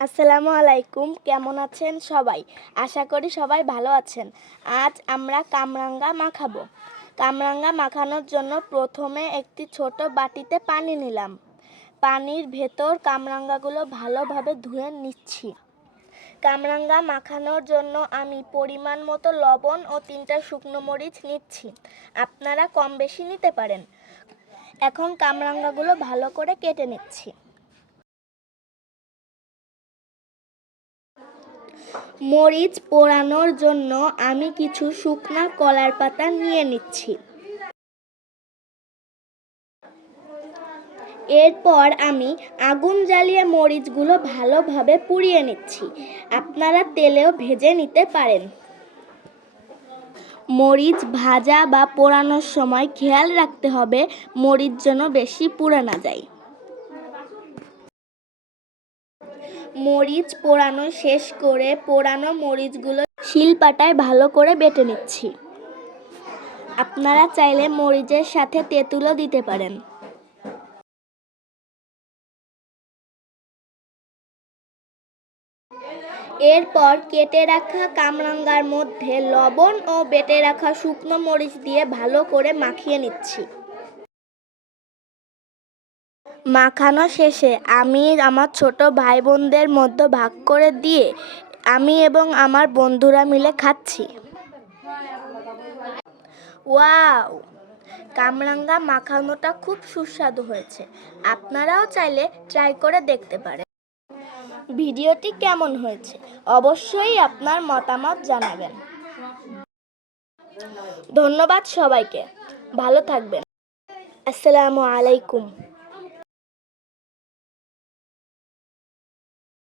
আসসালামু আলাইকুম। কেমন আছেন সবাই? আশা করি সবাই ভালো আছেন। আজ আমরা কামরাঙ্গা মাখাবো। কামরাঙ্গা মাখানোর জন্য প্রথমে একটি ছোট বাটিতে পানি নিলাম। পানির ভেতর কামরাঙ্গাগুলো ভালোভাবে ধুয়ে নিচ্ছি। কামরাঙ্গা মাখানোর জন্য আমি পরিমাণ মতো লবণ ও 3টা শুকনো মরিচ নিচ্ছি। আপনারা কম বেশি নিতে পারেন। এখন কামরাঙ্গাগুলো ভালো করে কেটে নিচ্ছি। মরিচ পোড়ানোর জন্য আমি কিছু শুকনা কলার পাতা নিয়ে নিচ্ছি। এরপর আমি আগুন জ্বালিয়ে মরিচগুলো ভালোভাবে পুড়িয়ে নিচ্ছি। আপনারা তেলেও ভেজে নিতে পারেন। মরিচ ভাজা বা পোড়ানোর সময় খেয়াল রাখতে হবে মরিচ যেন বেশি পুড়ে না যায়। মরিচ পোড়ানো শেষ করে পোড়ানো মরিচগুলো শিলপাটায় ভালো করে বেটে নিচ্ছি। আপনারা চাইলে মরিচের সাথে তেঁতুলও দিতে পারেন। এরপর কেটে রাখা কামরাঙ্গার মধ্যে লবণ ও বেটে রাখা শুকনো মরিচ দিয়ে ভালো করে মাখিয়ে নিচ্ছি। মাখানো শেষে আমি আমার ছোট ভাই বোনদের মধ্যে ভাগ করে দিয়ে আমি এবং আমার বন্ধুরা মিলে খাচ্ছি। ওয়াও! কামরাঙ্গা মাখানোটা খুব সুস্বাদু হয়েছে। আপনারাও চাইলে ট্রাই করে দেখতে পারেন। ভিডিওটি কেমন হয়েছে অবশ্যই আপনার মতামত জানাবেন। ধন্যবাদ সবাইকে। ভালো থাকবেন। আসসালামু আলাইকুম।